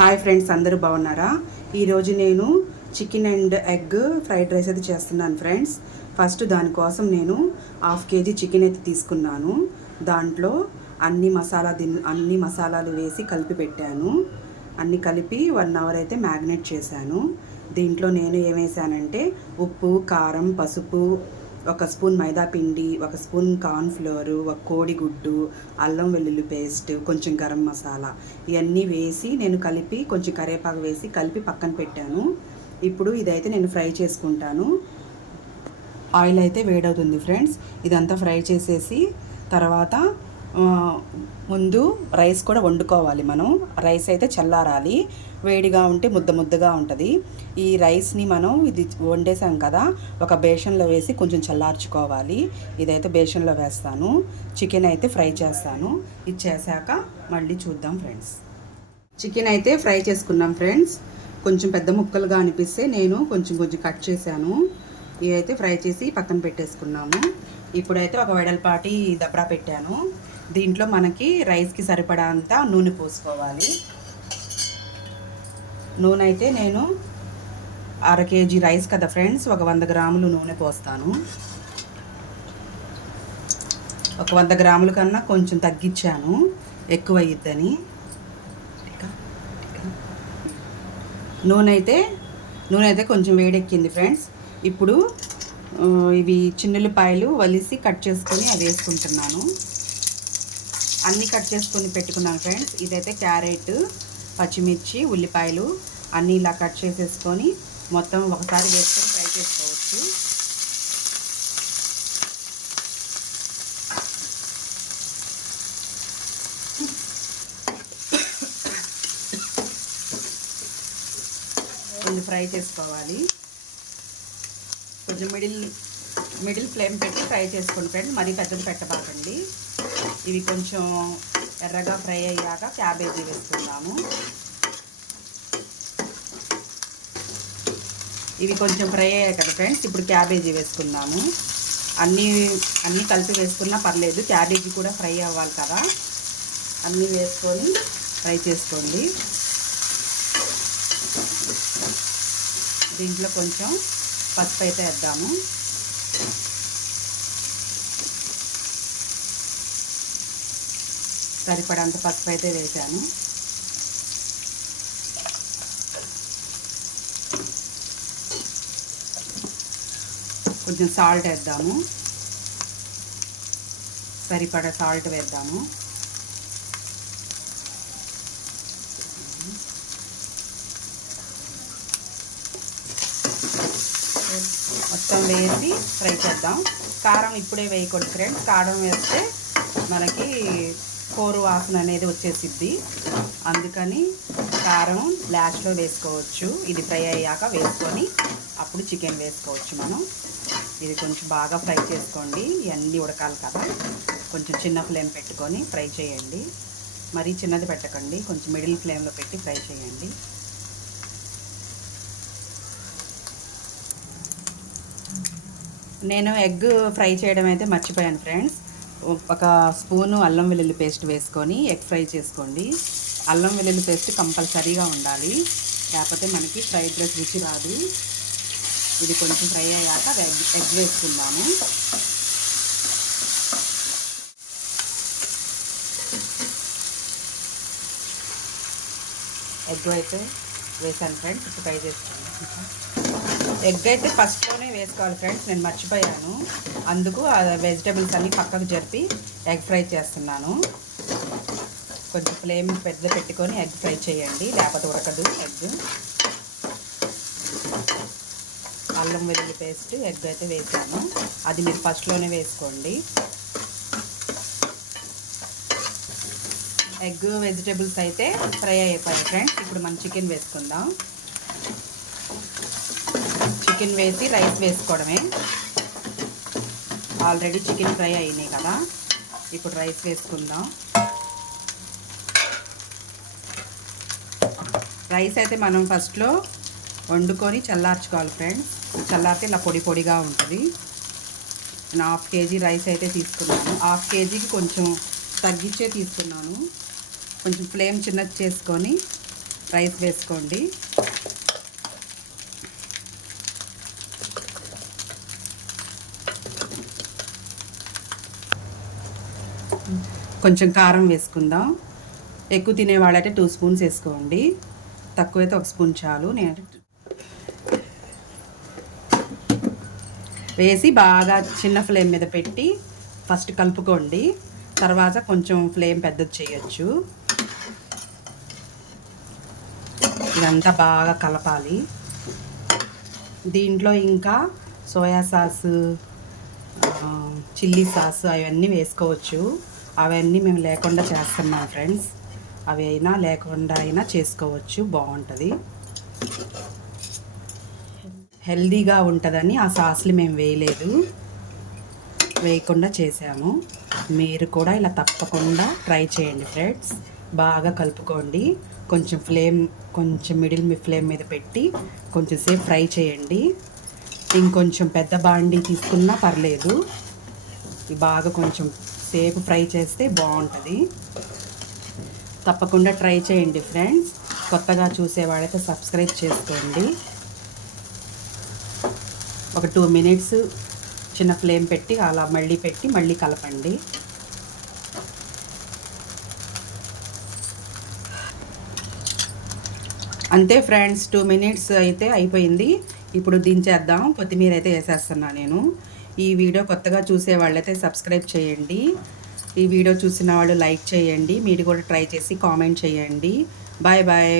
Hi friends, అందరూ బాగున్నారా? ఈరోజు నేను chicken and egg fried rice అయితే చేస్తున్నాను ఫ్రెండ్స్. ఫస్ట్ దానికోసం నేను 1/2 kg చికెన్ అయితే తీసుకున్నాను. దాంట్లో అన్ని మసాలాలు వేసి కలిపి పెట్టాను. అన్నీ కలిపి 1 అవర్ అయితే మ్యాగ్నేట్ చేశాను. దీంట్లో నేను ఏమేసానంటే ఉప్పు, కారం, పసుపు, 1 స్పూన్ మైదా పిండి, 1 స్పూన్ కార్న్ఫ్లోరు, 1 కోడిగుడ్డు, అల్లం వెల్లుల్లి పేస్ట్, కొంచెం గరం మసాలా ఇవన్నీ వేసి నేను కలిపి కొంచెం కరివేపాకు వేసి కలిపి పక్కన పెట్టాను. ఇప్పుడు ఇదైతే నేను ఫ్రై చేసుకుంటాను. ఆయిల్ అయితే వేడవుతుంది ఫ్రెండ్స్. ఇదంతా ఫ్రై చేసేసి తర్వాత ముందు రైస్ కూడా వండుకోవాలి. మనం రైస్ అయితే చల్లారాలి. వేడిగా ఉంటే ముద్దగా ఉంటుంది. ఈ రైస్ని మనం ఇది వండేసాం కదా, ఒక బేషన్లో వేసి కొంచెం చల్లార్చుకోవాలి. ఇదైతే బేషన్లో వేస్తాను. చికెన్ అయితే ఫ్రై చేస్తాను. ఇది చేశాక మళ్ళీ చూద్దాం ఫ్రెండ్స్. చికెన్ అయితే ఫ్రై చేసుకున్నాం ఫ్రెండ్స్. కొంచెం పెద్ద ముక్కలుగా అనిపిస్తే నేను కొంచెం కట్ చేశాను. ఇవైతే ఫ్రై చేసి పక్కన పెట్టేసుకున్నాము. ఇప్పుడైతే ఒక వెడల్పాటి దబ్రా పెట్టాను. దీంట్లో మనకి రైస్కి సరిపడా అంతా నూనె పోసుకోవాలి. నూనె అయితే నేను 1/2 kg రైస్ కదా ఫ్రెండ్స్, ఒక 100 గ్రాములు నూనె పోస్తాను. ఒక 100 గ్రాముల కన్నా కొంచెం తగ్గించాను, ఎక్కువ అయ్యిద్దని. నూనె అయితే కొంచెం వేడెక్కింది ఫ్రెండ్స్. ఇప్పుడు ఇవి చిన్నులపాయలు వలిసి కట్ చేసుకొని అవి వేసుకుంటున్నాను. అన్నీ కట్ చేసుకొని పెట్టుకున్నాను ఫ్రెండ్స్. ఇదైతే క్యారెట్, పచ్చిమిర్చి, ఉల్లిపాయలు అన్నీ ఇలా కట్ చేసేసుకొని మొత్తం ఒకసారి వేసుకొని ఫ్రై చేసుకోవచ్చు. కొంచెం ఫ్రై చేసుకోవాలి. కొంచెం మిడిల్ ఫ్లేమ్ పెట్టి ఫ్రై చేసుకోండి ఫ్రెండ్స్. మరీ పెద్దది పెట్టబాకండి. ఇవి కొంచెం ఎర్రగా ఫ్రై అయ్యాక క్యాబేజీ వేసుకుందాము. ఇవి కొంచెం ఫ్రై అయ్యాయి కదా ఫ్రెండ్స్, ఇప్పుడు క్యాబేజీ వేసుకుందాము. అన్నీ కలిపి వేసుకున్నా పర్లేదు, క్యాబేజీ కూడా ఫ్రై అవ్వాలి కదా. అన్నీ వేసుకొని ఫ్రై చేసుకోండి. దీంట్లో కొంచెం పసుపు అయితే వేద్దాము. సరిపడంత పసుపు అయితే వేసాను. కొంచెం సాల్ట్ వేద్దాము. సరిపడా సాల్ట్ వేద్దాము. మొత్తం వేసి ఫ్రై చేద్దాం. కారం ఇప్పుడే వేయకూడదు ఫ్రెండ్స్. కారం వేస్తే మనకి కోరు వాసన అనేది వచ్చేసిద్ది. అందుకని కారం లాస్ట్లో వేసుకోవచ్చు. ఇది ఫ్రై అయ్యాక వేసుకొని అప్పుడు చికెన్ వేసుకోవచ్చు మనం. ఇది కొంచెం బాగా ఫ్రై చేసుకోండి. ఇవన్నీ ఉడకాలి కదా. కొంచెం చిన్న ఫ్లేమ్ పెట్టుకొని ఫ్రై చేయండి. మరీ చిన్నది పెట్టకండి, కొంచెం మిడిల్ ఫ్లేమ్లో పెట్టి ఫ్రై చేయండి. నేను ఎగ్ ఫ్రై చేయడం అయితే మర్చిపోయాను ఫ్రెండ్స్. 1 స్పూను అల్లం వెల్లుల్లి పేస్ట్ వేసుకొని ఎగ్ ఫ్రై చేసుకోండి. అల్లం వెల్లుల్లి పేస్ట్ కంపల్సరీగా ఉండాలి, లేకపోతే మనకి ఫ్రైడ్ రైస్ రుచి రాదు. ఇది కొంచెం ఫ్రై అయ్యాక ఎగ్ వేసుకుందాము. ఎగ్ అయితే వేసాను ఫ్రెండ్స్. ఇప్పుడు ఫ్రై చేసుకోండి. ఎగ్ అయితే ఫస్ట్లోనే వేసుకోవాలి ఫ్రెండ్స్, నేను మర్చిపోయాను. అందుకు వెజిటేబుల్స్ అన్నీ పక్కకు జరిపి ఎగ్ ఫ్రై చేస్తున్నాను. కొంచెం ఫ్లేమ్ పెద్ద పెట్టుకొని ఎగ్ ఫ్రై చేయండి, లేకపోతే ఉడకదు ఎగ్. అల్లం వెల్లుల్లి పేస్ట్, ఎగ్ అయితే వేసాను. అది మీరు ఫస్ట్లోనే వేసుకోండి. ఎగ్ వెజిటేబుల్స్ అయితే ఫ్రై అయిపోయాయి ఫ్రెండ్స్. ఇప్పుడు మనం చికెన్ వేసుకుందాం. చికెన్ వేసి రైస్ వేసుకోవడమే. ఆల్రెడీ చికెన్ ఫ్రై అయినాయి కదా. ఇప్పుడు రైస్ వేసుకుందాం. రైస్ అయితే మనం ఫస్ట్లో వండుకొని చల్లార్చుకోవాలి ఫ్రెండ్స్. చల్లారితే ఇలా పొడిగా ఉంటుంది. నేను 1/2 kg రైస్ అయితే తీసుకున్నాను. 1/2 kgకి కొంచెం తగ్గించే తీసుకున్నాను. కొంచెం ఫ్లేమ్ చిన్నది చేసుకొని రైస్ వేసుకోండి. కొంచెం కారం వేసుకుందాం. ఎక్కువ తినేవాళ్ళైతే 2 స్పూన్స్ వేసుకోండి, తక్కువైతే 1 స్పూన్ చాలు. నేను వేసి బాగా చిన్న ఫ్లేమ్ మీద పెట్టి ఫస్ట్ కలుపుకోండి. తర్వాత కొంచెం ఫ్లేమ్ పెద్దది చేయొచ్చు. ఇదంతా బాగా కలపాలి. దీంట్లో ఇంకా సోయా సాస్, చిల్లీ సాస్ అవన్నీ వేసుకోవచ్చు. అవన్నీ మేము లేకుండా చేస్తున్నాం ఫ్రెండ్స్. అవి అయినా లేకుండా అయినా చేసుకోవచ్చు, బాగుంటుంది. హెల్దీగా ఉంటుందని ఆ సాస్లు మేము వేయకుండా చేసాము. మీరు కూడా ఇలా తప్పకుండా ట్రై చేయండి ఫ్రెండ్స్. బాగా కలుపుకోండి. కొంచెం మిడిల్ ఫ్లేమ్ మీద పెట్టి కొంచెం సేపు ఫ్రై చేయండి. ఇంకొంచెం పెద్ద బాండీ తీసుకున్నా పర్లేదు. బాగా కొంచెం సేపు ఫ్రై చేస్తే బాగుంటుంది. తప్పకుండా ట్రై చేయండి ఫ్రెండ్స్. కొత్తగా చూసేవాళ్ళైతే సబ్స్క్రైబ్ చేసుకోండి. ఒక 2 మినిట్స్ చిన్న ఫ్లేమ్ పెట్టి అలా మళ్ళీ కలపండి. అంతే ఫ్రెండ్స్, 2 మినిట్స్ అయితే అయిపోయింది. ఇప్పుడు దించేద్దాం. కొత్తిమీర అయితే వేసేస్తున్నా నేను. ఈ వీడియో కొత్తగా చూసే వాళ్ళైతే సబ్స్క్రైబ్ చేయండి. ఈ వీడియో చూసిన వాళ్ళు లైక్ చేయండి. మీరు కూడా ట్రై చేసి కామెంట్ చేయండి. Bye bye.